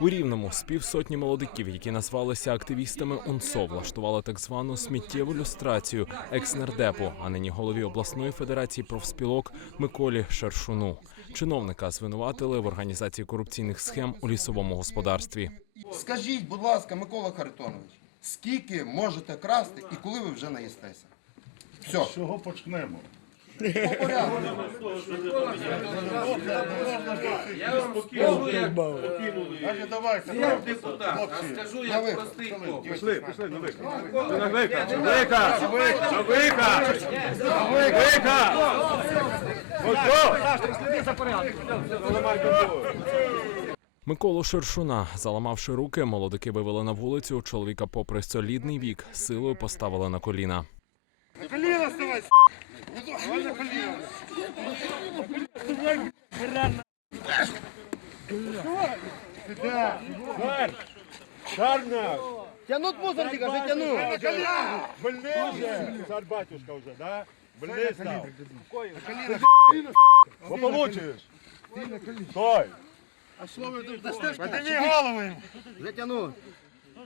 У рівному з півсотні молодиків, які назвалися активістами УНСО, влаштували так звану сміттєву люстрацію екс-нардепу, а нині голові обласної федерації профспілок Миколі Шершуну. Чиновника звинуватили в організації корупційних схем у лісовому господарстві. Скажіть, будь ласка, Микола Харитонович, скільки можете красти і коли ви вже наїстеся? Все, З чого почнемо? по порядку. Далі давайте, хлопці. На виход. Пішли, пішли, на вихід. На вихід, на вихід, на вихід, на вихід. Ось Миколу Шершуна, заламавши руки, молодики вивели на вулицю. Чоловіка, попри солідний вік, силою поставили на коліна. Коліна ставай, на коліна. Сюда. Марш. Шарна. Тянуть мусорки, кажи, тянуть. На коліна. Больний вже. Цар батюшка вже, да? Больний став. Бо получиш. Стой. А ви тут дасте? Подними голову. Вже тянуть.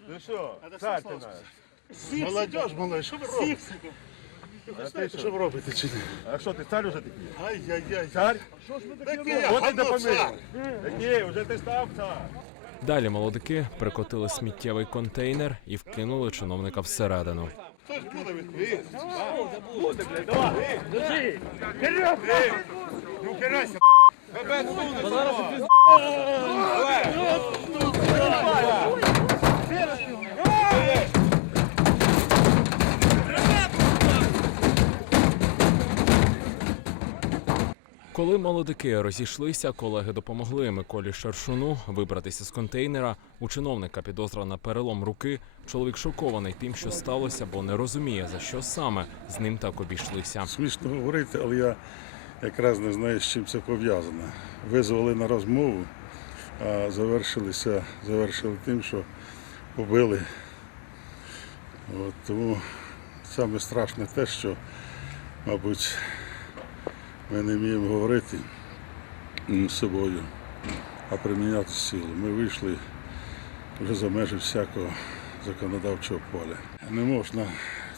Ну що, цар ти наш. Молодежь, що ви робите? А ти що ви робите чи ні? А що, ти цар уже такий? Ай-яй-яй. Цар? Що ж ви такі? От ти допоміг. Який, вже ти став цар. Далі молодики прикотили сміттєвий контейнер і вкинули чиновника всередину. Хтось буде відповідати. Буде, блядь, давай. Держи. Вперед. Не упирайся. Коли молодики розійшлися, колеги допомогли Миколі Шершуну вибратися з контейнера. У чиновника підозра на перелом руки. Чоловік шокований тим, що сталося, бо не розуміє за що саме з ним так обійшлися. Смішно говорити, але я якраз не знаю, з чим це пов'язано. Визвали на розмову, а завершилися, завершили тим, що побили. От, тому саме страшне те, що, мабуть, ми не вміємо говорити з собою, а приміняти силу. Ми вийшли вже за межі всякого законодавчого поля. Не можна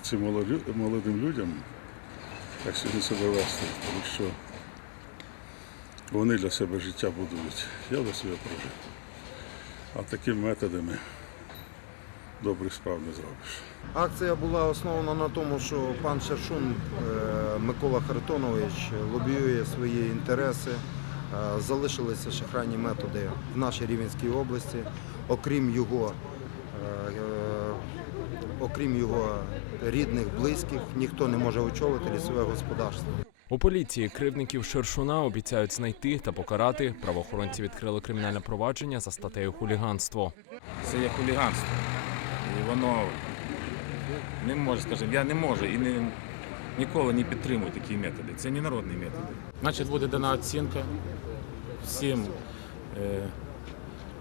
цим молодим людям так сьогодні себе вести, тому що вони для себе життя будують. Я для себе прожив. А такими методами добрих справ не зробиш. Акція була основана на тому, що пан Шершун е, Микола Харитонович лобіює свої інтереси. Е, Залишилися шахрайні методи в нашій Рівненській області, окрім його, е, окрім його рідних, близьких, ніхто не може очолити лісове господарство. У поліції кривдників Шершуна обіцяють знайти та покарати. Правоохоронці відкрили кримінальне провадження за статтею хуліганство. це є хуліганство. Воно не може, скажімо, я не можу і не, ніколи не підтримую такі методи. Це не народні методи. Значить, буде дана оцінка всім е,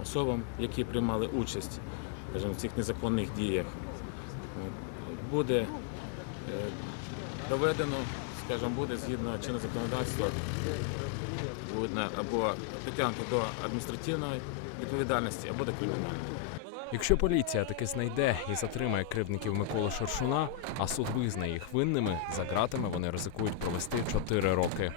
особам, які приймали участь скажімо, в цих незаконних діях. Буде е, доведено, скажімо, буде згідно чинного законодавства, буде або притягнути до адміністративної відповідальності, або до кримінальної. Якщо поліція таки знайде і затримає кривдників Миколи Шершуна, а суд визнає їх винними, за ґратами вони ризикують провести 4 роки.